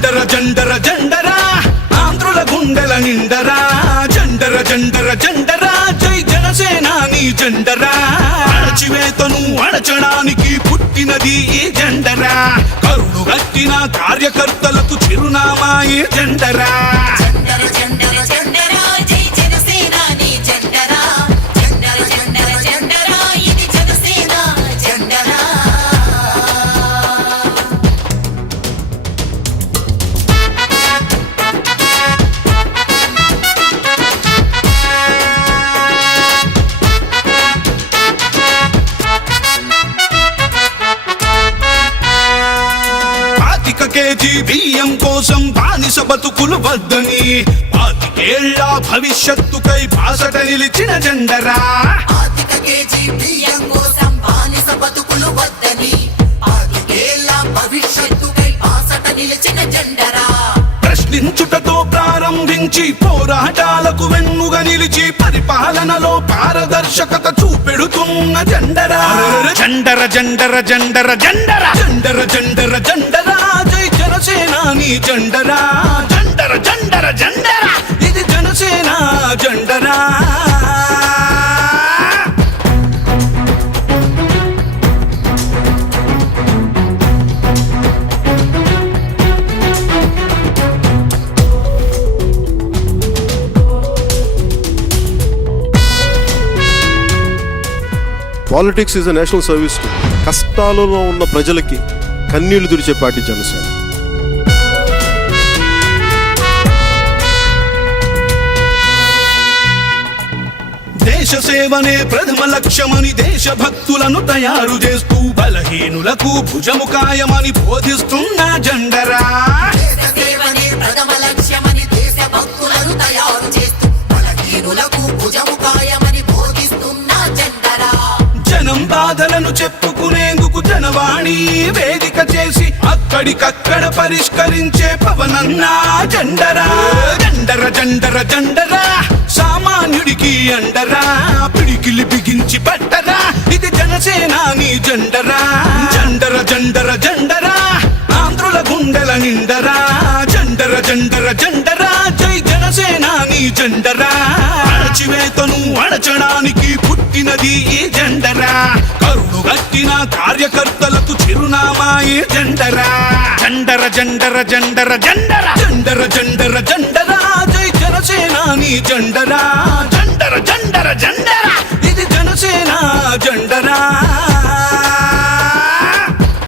జండర జండర జండరా ఆంధ్రుల గుండెల నిండరా జండర జండర జండరా జై జనసేనాని జెండరా అణచివేతను అణచడానికి పుట్టినది ఈ జెండరా కరుడు గట్టిన కార్యకర్తలకు చిరునామా ఈ జెండరా కేజీ బియ్యం కోసం బానిస బతుకులు వద్దని 25 ఏళ్ల భవిష్యత్తుకై బాసట నిలిచిన జెండరా కేజీ బియ్యం కోసం బానిస బతుకులు వద్దని 25 ఏళ్ల భవిష్యత్తుకై బాసట నిలిచిన జెండరా ప్రశ్నించుటతో ప్రారంభించి పోరాటాలకు వెన్నుగా నిలిచి పరిపాలనలో పారదర్శకత చూపెడుతున్న జెండరా జెండర జెండర జెండర జెండర జెండర జెండర జెండరా జై జనసేనాని జెండరా జెండర జెండర జెండర ఇది జనసేన జెండరా politics is a national service. కష్టాలలో ఉన్న ప్రజలకి కన్నీళ్లు తుడిచే పార్టీ జనసేన. దేశ సేవనే ప్రథమ లక్ష్యమని దేశభక్తులను తయారు చేస్తూ బలహీనులకు భుజము కాయమని బోధిస్తున్న జెండరా ప్రథమ లక్ష్యమని దేశభక్తులను తయారు చేస్తూ బలహీనులకు భుజము కాయమని బోధిస్తున్న జెండరా జనం బాధలను చెప్పుకునేందుకు జనవాణి వేదిక చేసి అక్కడికక్కడ పరిష్కరించే పవనన్నా జెండరా జెండర జెండర జెండరా సామాన్యుడికి అండరా పిడికిలి బిగించి పట్టరా ఇది జనసేనాని జెండరా జెండర జెండర జెండరా ఆంధ్రుల గుండెల నిండరా జెండర జెండర జెండరా జై జనసేనాని జెండరా అణచివేతను అణచడానికి పుట్టినది ఈ జెండరా కరుడు గట్టిన కార్యకర్తలకు చిరునామా ఈ జెండరా జెండర జెండర జెండర జెండర జెండర జెండర జెండరా జై జనసేనాని జెండరా జెండర జెండర జెండర ఇది జనసేన జెండరా